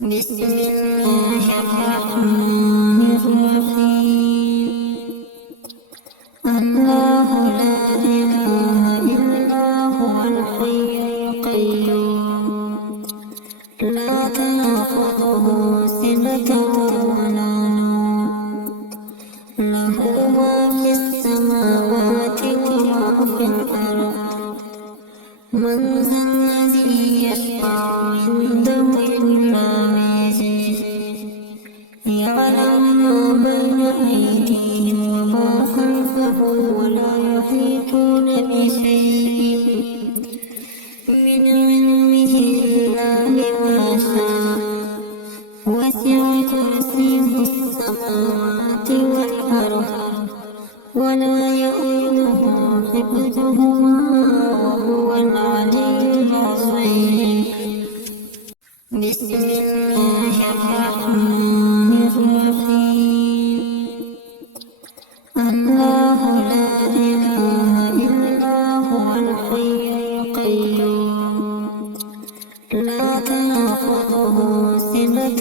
بسم الله الرحمن الرحيم. الله لا إله إلا هو الحي القيوم لا تأخذه سنة ولا نوم له ما في السماوات وما في الأرض من ذا الذي يشفع عنده إلا بإذنه يعلم ما بين أيديهم وما خلفهم ولا يحيطون بشيء من علمه إلا بما شاء وسع كرسيه السماوات والأرض ولا يؤوده حفظهما وهو العلي العظيم. بسم الله الرحمن الرحيم. الله لا إله إلا هو الحي القيوم لا تأخذه سنة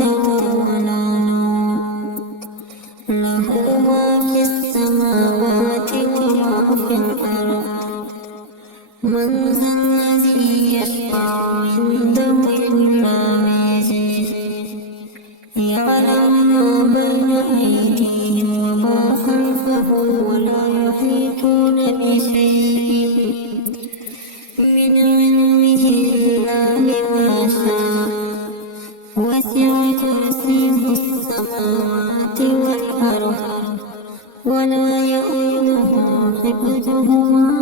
ولا نوم له ما في السماوات وما في الأرض من ذا الذي يشفع عنده إلا بإذنه يعلم ما بين أيديهم وما خلفهم ولا يحيطون بشيء من علمه إلا بما شاء وسع كرسيه السماوات والأرض ولا يؤوده حفظهما